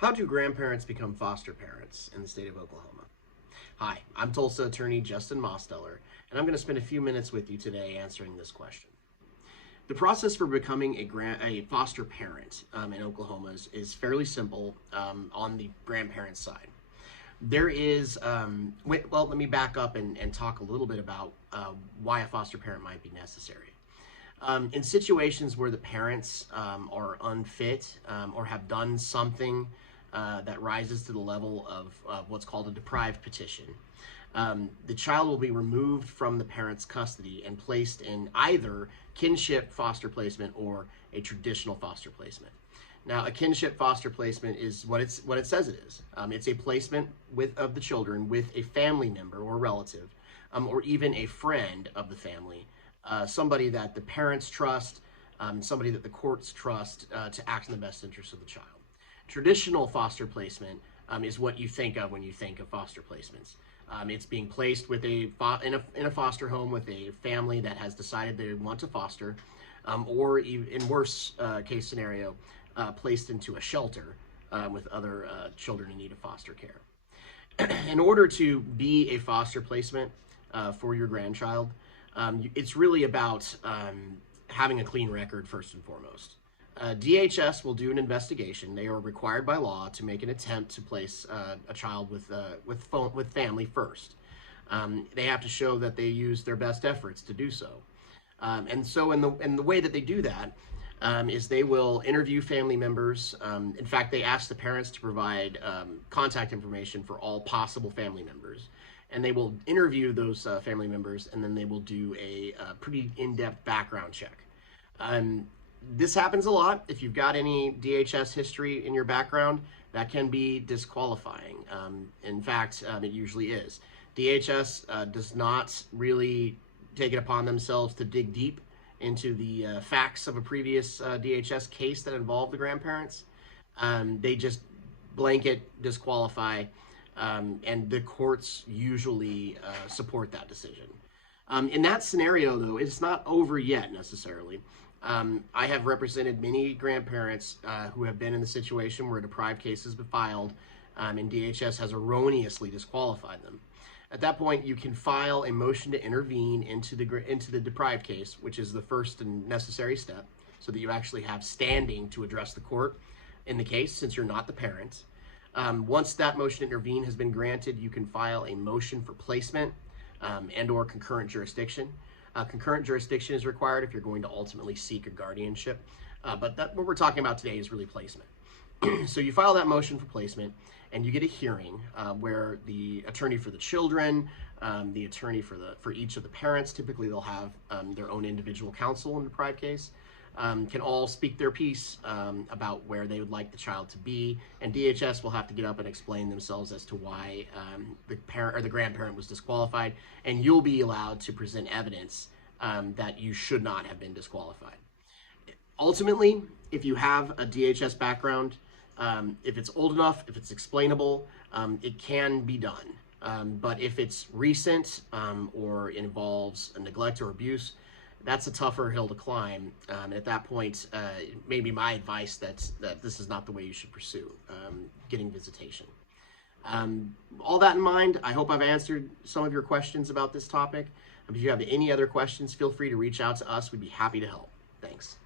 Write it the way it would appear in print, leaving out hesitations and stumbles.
How do grandparents become foster parents in the state of Oklahoma? Hi, I'm Tulsa attorney Justin Mosteller, and I'm going to spend a few minutes with you today answering this question. The process for becoming a foster parent in Oklahoma is fairly simple on the grandparent side. There is, well, let me back up and talk a little bit about why a foster parent might be necessary. In situations where the parents are unfit or have done something that rises to the level of what's called a deprived petition, the child will be removed from the parent's custody and placed in either kinship foster placement or a traditional foster placement. Now, a kinship foster placement is what it says it is. It's a placement of the children with a family member or relative, or even a friend of the family, somebody that the parents trust, somebody that the courts trust to act in the best interest of the child. Traditional foster placement is what you think of when you think of foster placements. It's being placed with in a foster home with a family that has decided they want to foster, or even in worse case scenario, placed into a shelter with other children in need of foster care. In order to be a foster placement for your grandchild, it's really about having a clean record first and foremost. DHS will do an investigation. They are required by law to make an attempt to place a child with family first. They have to show that they use their best efforts to do so. And so in the way that they do that is they will interview family members. In fact, they ask the parents to provide contact information for all possible family members. And they will interview those family members, and then they will do a pretty in-depth background check. This happens a lot. If you've got any DHS history in your background, that can be disqualifying. In fact, it usually is. DHS does not really take it upon themselves to dig deep into the facts of a previous DHS case that involved the grandparents. They just blanket disqualify, and the courts usually support that decision. In that scenario, though, it's not over yet necessarily. I have represented many grandparents who have been in the situation where a deprived case has been filed, and DHS has erroneously disqualified them. At that point, you can file a motion to intervene into the deprived case, which is the first and necessary step, so that you actually have standing to address the court in the case, since you're not the parent. Once that motion to intervene has been granted, you can file a motion for placement and or concurrent jurisdiction. Concurrent jurisdiction is required if you're going to ultimately seek a guardianship, but what we're talking about today is really placement. So you file that motion for placement, and you get a hearing where the attorney for the children, the attorney for each of the parents, typically they'll have their own individual counsel in the deprived case, can all speak their piece about where they would like the child to be, and DHS will have to get up and explain themselves as to why the parent or the grandparent was disqualified, and you'll be allowed to present evidence that you should not have been disqualified. Ultimately, if you have a DHS background, if it's old enough, if it's explainable, it can be done. But if it's recent or involves a neglect or abuse, that's a tougher hill to climb. At that point, maybe my advice that this is not the way you should pursue getting visitation. All that in mind, I hope I've answered some of your questions about this topic. If you have any other questions, feel free to reach out to us. We'd be happy to help. Thanks.